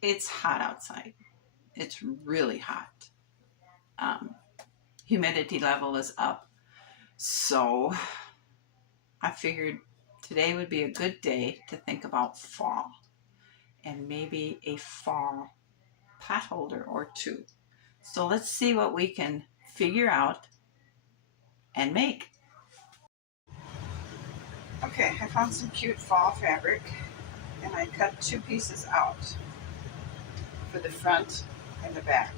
It's hot outside. It's really hot. Um, Humidity level is up. So I figured today would be a good day to think about fall and maybe a fall potholder or two. So let's see what we can figure out and make. Okay, I found some cute fall fabric and I cut 2 pieces out for the front and the back.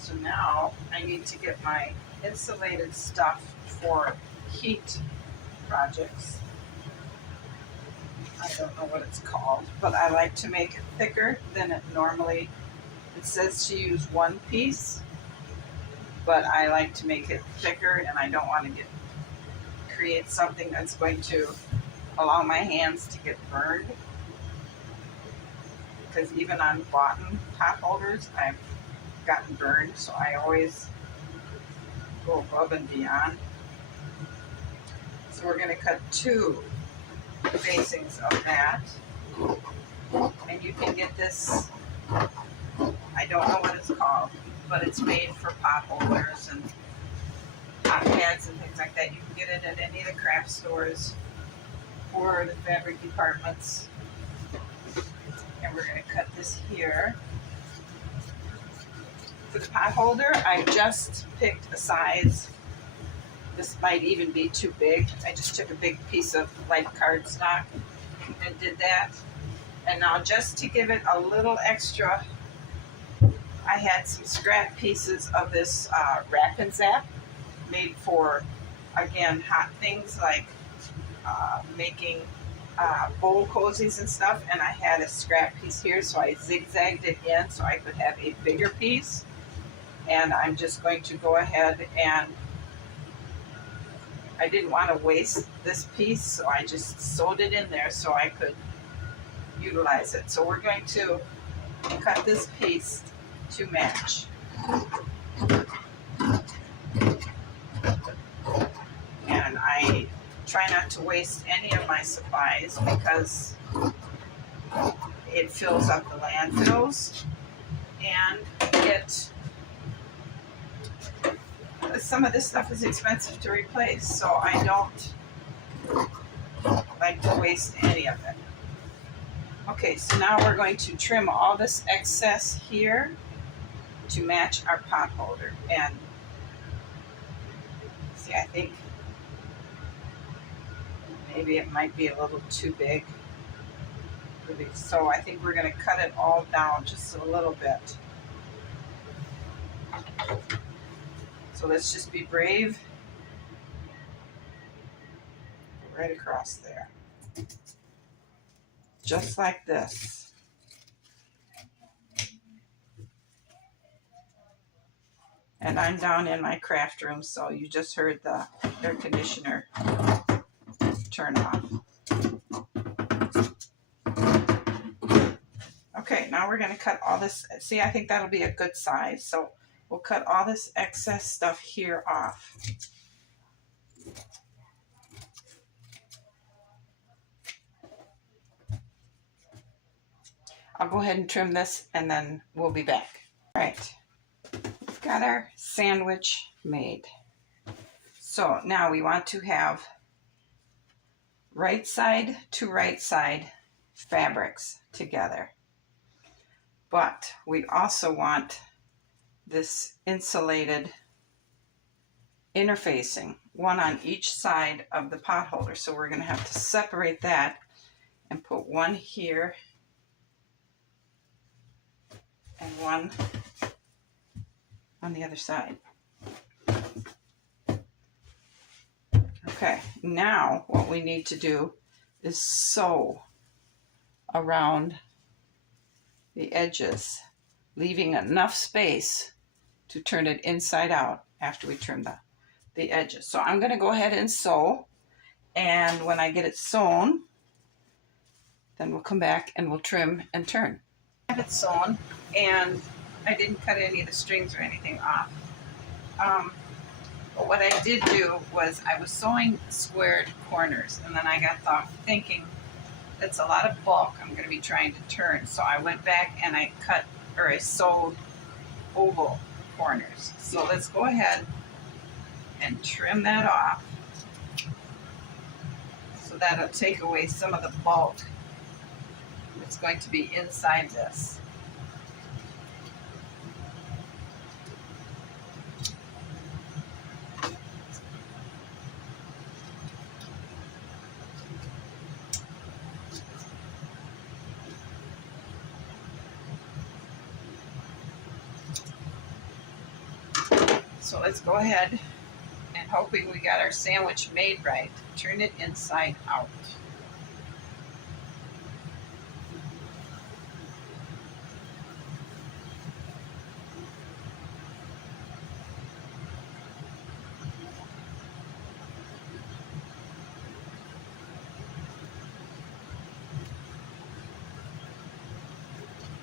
So now I need to get my insulated stuff for heat projects. I don't know what it's called, but I like to make it thicker than it normally. It says to use 1 piece, but I like to make it thicker, and I don't want to create something that's going to allow my hands to get burned. Because even on bottom potholders, I've gotten burned, so I always go above and beyond. So we're going to cut 2 facings of that, and you can get this, I don't know what it's called, but it's made for potholders and hot pads and things like that. You can get it at any of the craft stores or the fabric departments. And we're going to cut this here. For the potholder, I just picked a size. This might even be too big. I just took a big piece of light cardstock and did that. And now just to give it a little extra, I had some scrap pieces of this Wrap and Zap made for, again, hot things like making bowl cozies and stuff. And I had a scrap piece here, so I zigzagged it in so I could have a bigger piece. And I'm just going to go ahead and I didn't want to waste this piece, so I just sewed it in there so I could utilize it. So we're going to cut this piece to match. And I try not to waste any of my supplies because it fills up the landfills, and some of this stuff is expensive to replace, so I don't like to waste any of it. Okay, so now we're going to trim all this excess here to match our potholder. And see, I think maybe it might be a little too big. So I think we're going to cut it all down just a little bit. So let's just be brave. Right across there. Just like this. And I'm down in my craft room, so you just heard the air conditioner turn off. Okay, now we're going to cut all this. See, I think that'll be a good size. So we'll cut all this excess stuff here off. I'll go ahead and trim this and then we'll be back. All right, we've got our sandwich made. So now we want to have right side to right side fabrics together. But we also want this insulated interfacing, one on each side of the potholder. So we're going to have to separate that and put one here and one on the other side. Okay, now what we need to do is sew around the edges, leaving enough space to turn it inside out after we trim the edges. So I'm going to go ahead and sew, and when I get it sewn, then we'll come back and we'll trim and turn. I have it sewn, and I didn't cut any of the strings or anything off. But what I did do was I was sewing squared corners, and then I got thinking, that's a lot of bulk I'm going to be trying to turn. So I went back and I sewed oval corners. So let's go ahead and trim that off. So that'll take away some of the bulk that's going to be inside this. So let's go ahead and, hoping we got our sandwich made right, turn it inside out.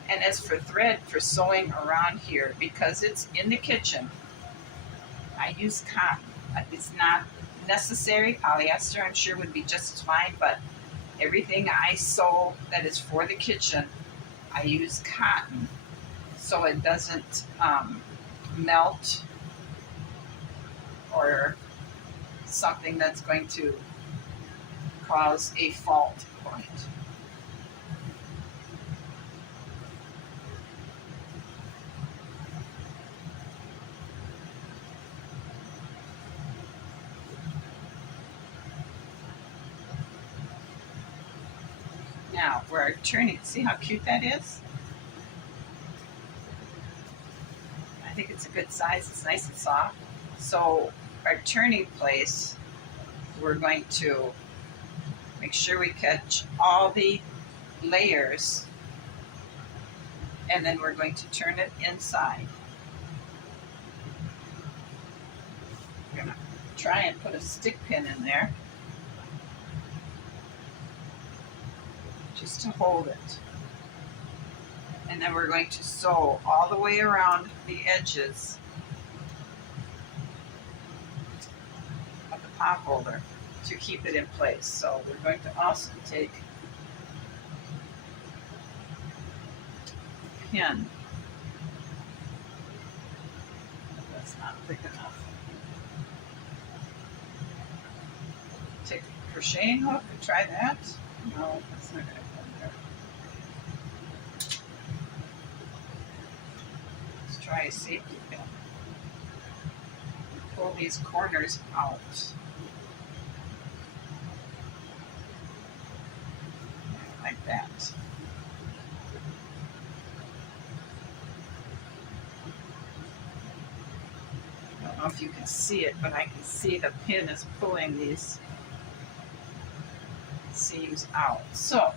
And as for thread for sewing around here, because it's in the kitchen, I use cotton. It's not necessary. Polyester, I'm sure, would be just as fine, but everything I sew that is for the kitchen, I use cotton so it doesn't melt or something that's going to cause a fault point. Now we're turning. See how cute that is? I think it's a good size. It's nice and soft. So our turning place, we're going to make sure we catch all the layers, and then we're going to turn it inside. We're going to try and put a stick pin in there just to hold it. And then we're going to sew all the way around the edges of the pot holder to keep it in place. So we're going to also take a pin. That's not thick enough. Take a crocheting hook and try that. No, that's not going to come there. Let's try a safety pin. Pull these corners out. Like that. I don't know if you can see it, but I can see the pin is pulling these seams out. So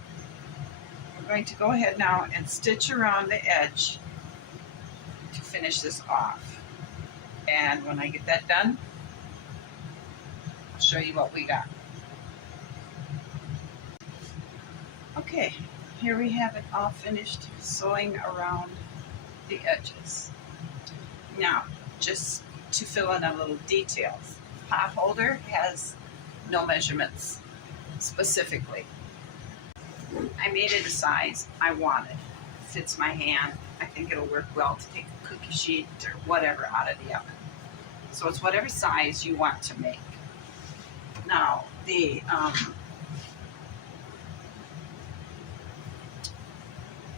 we're going to go ahead now and stitch around the edge to finish this off. And when I get that done, I'll show you what we got. Okay, here we have it all finished sewing around the edges. Now, just to fill in a little details, the pot holder has no measurements specifically. I made it a size I wanted. Fits my hand. I think it'll work well to take a cookie sheet or whatever out of the oven. So it's whatever size you want to make. Now,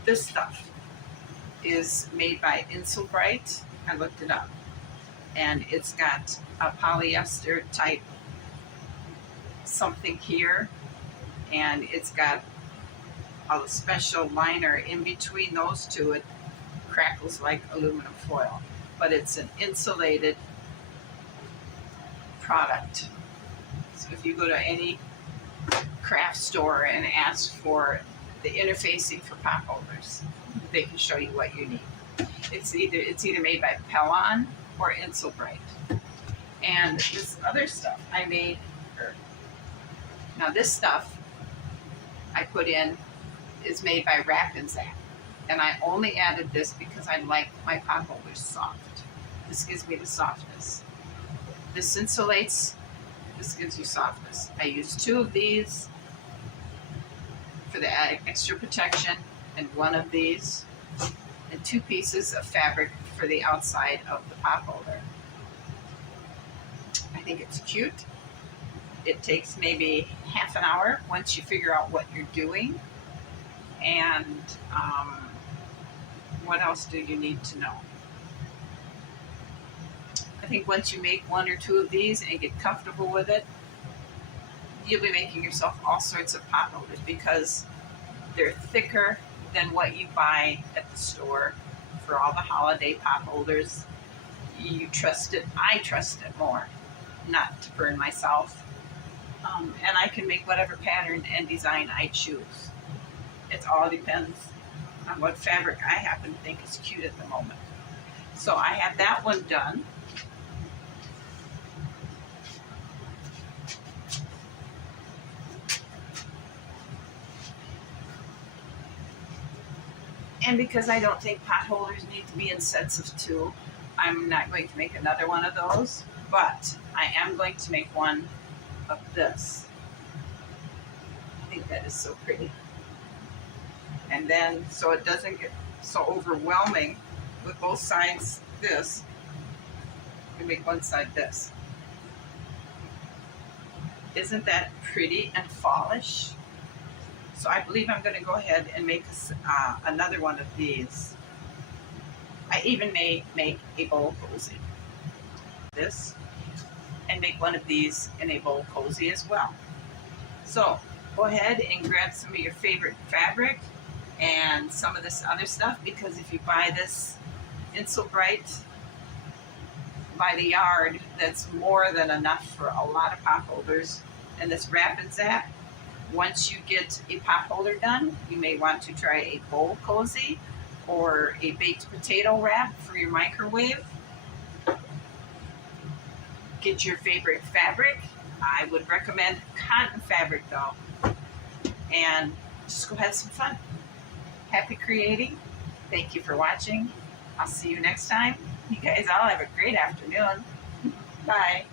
this stuff is made by Insulbright. I looked it up. And it's got a polyester type something here, and it's got a special liner in between those two. It crackles like aluminum foil, but it's an insulated product. So if you go to any craft store and ask for the interfacing for pot holders, they can show you what you need. It's either made by Pellon or Insulbright. And this other stuff I made her. Now this stuff I put in is made by Rack and Zack, and I only added this because I like my pot holders soft. This gives me the softness. This insulates. This gives you softness. I use 2 of these for the extra protection, and one of these, and 2 pieces of fabric for the outside of the pot holder. I think it's cute. It takes maybe half an hour once you figure out what you're doing. And what else do you need to know? I think once you make 1 or 2 of these and get comfortable with it, you'll be making yourself all sorts of pot holders because they're thicker than what you buy at the store for all the holiday pot holders. You trust it. I trust it more not to burn myself. And I can make whatever pattern and design I choose. It all depends on what fabric I happen to think is cute at the moment. So I have that one done. And because I don't think pot holders need to be in sets of 2, I'm not going to make another one of those, but I am going to make one of this. I think that is so pretty. And then, so it doesn't get so overwhelming with both sides this, you make one side this. Isn't that pretty and fallish? So I believe I'm going to go ahead and make another one of these. I even may make a bowl cozy. This, and make one of these in a bowl cozy as well. So go ahead and grab some of your favorite fabric and some of this other stuff, because if you buy this Insel Bright by the yard, that's more than enough for a lot of pot holders. And this Rapid Zap, once you get a pot holder done, you may want to try a bowl cozy or a baked potato wrap for your microwave. Get your favorite fabric. I would recommend cotton fabric though. And just go have some fun. Happy creating. Thank you for watching. I'll see you next time. You guys all have a great afternoon. Bye.